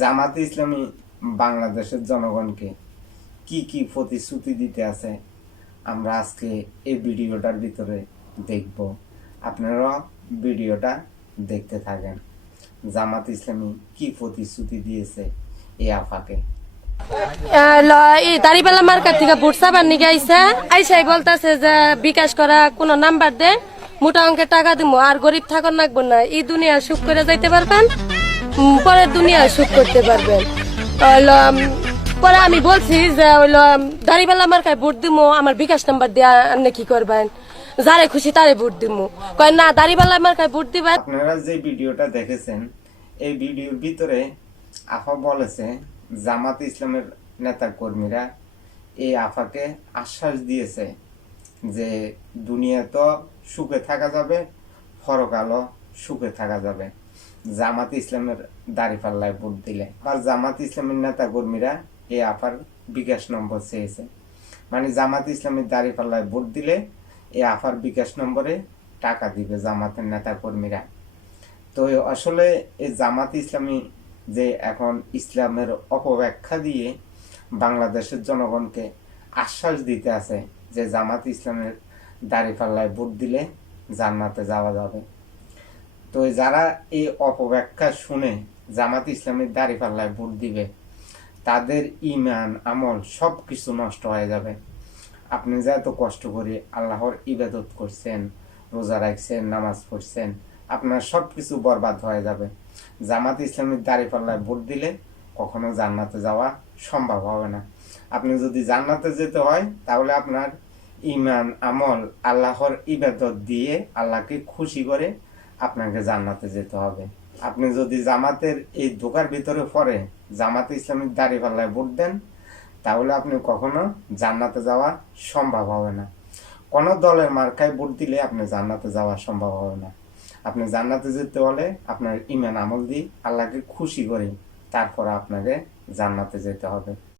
জামাতে ইসলামী বাংলাদেশের জনগণকে কি কি প্রতিশ্রুতি দিতে আছে, আমরা আজকে এই ভিডিওটার ভিতরে দেখব। আপনারা ভিডিওটা দেখতে থাকেন। জামাত ইসলামী কি প্রতিশ্রুতি দিয়েছে এই আফাকে? দাড়িপাল্লা মার্কেট থেকে ভোট চাবার নিয়ে আইসা আইসাই বলতেছে যে, বিকাশ করা কোন নাম্বার দে মোটা টাকা দিব আর গরিব থাকুন লাগবো না। এই দুনিয়া সুখ করে যাইতে পারবেন? পরের দুনিয়া সুখ করতে পারবেন। পরে আমি বলছি যে হইল দাড়িপাল্লা মার্কায় ভোট দিমু, আমার বিকাশ নাম্বার দিয়ে আপনি কি করবেন? যারে খুশি তারে ভোট দিমু। কয়, না দাড়িপাল্লা মার্কায় ভোট দিবেন? আপনারা যে ভিডিওটা দেখেছেন, এই ভিডিওর ভিতরে আফা বলেছে, জামাত ইসলামের নেতা কর্মীরা এই আফাকে আশ্বাস দিয়েছে যে, দুনিয়া তো সুখে থাকা যাবে ফরকালও সুখে থাকা যাবে। জামাত ইসলামের দাড়িপাল্লায় ভোট দিলে। আর জামাত ইসলামের নেতা কর্মীরা এই আফার বিকাশ নম্বর চেয়েছে। মানে জামাত ইসলামের দাড়িপাল্লায় ভোট দিলে এই আফার বিকাশ নম্বরে টাকা দিবে জামাতের নেতা কর্মীরা তো আসলে এই জামাত ইসলামী যে এখন ইসলামের অপব্যাখ্যা দিয়ে বাংলাদেশের জনগণকে আশ্বাস দিতে আছে যে জামাত ইসলামের দাড়িপাল্লায় ভোট দিলে জান্নাতে যাওয়া যাবে। তো যারা এই অপব্যাখ্যা শুনে জামাত ইসলামের দাড়িপাল্লায় ভোট দিবে, তাদের ইমান আমল সব কিছু নষ্ট হয়ে যাবে। আপনি যে এত কষ্ট করে আল্লাহর ইবাদত করছেন, রোজা রাখছেন, নামাজ পড়ছেন, আপনার সব কিছু বরবাদ হয়ে যাবে। জামাত ইসলামের দাঁড়িপাল্লায় ভোট দিলে কখনো জান্নাতে যাওয়া সম্ভব হবে না। আপনি যদি জান্নাতে যেতে হয়, তাহলে আপনার ইমান আমল, আল্লাহর ইবাদত দিয়ে আল্লাহকে খুশি করে আপনাকে জান্নাতে যেতে হবে। আপনি যদি জামাতের এই ধোকার ভিতরে পড়ে, জামাতে ইসলামিক দাঁড়িপাল্লায় ভোট দেন, তাহলে আপনি কখনো জান্নাতে যাওয়া সম্ভব হবে না। কোনো দলের মার্কায় ভোট দিলে আপনি জান্নাতে যাওয়া সম্ভব হবে না। আপনি জান্নাতে যেতে হলে আপনার ইমান আমল দিয়ে আল্লাহকে খুশি করে তারপর আপনাকে জান্নাতে যেতে হবে।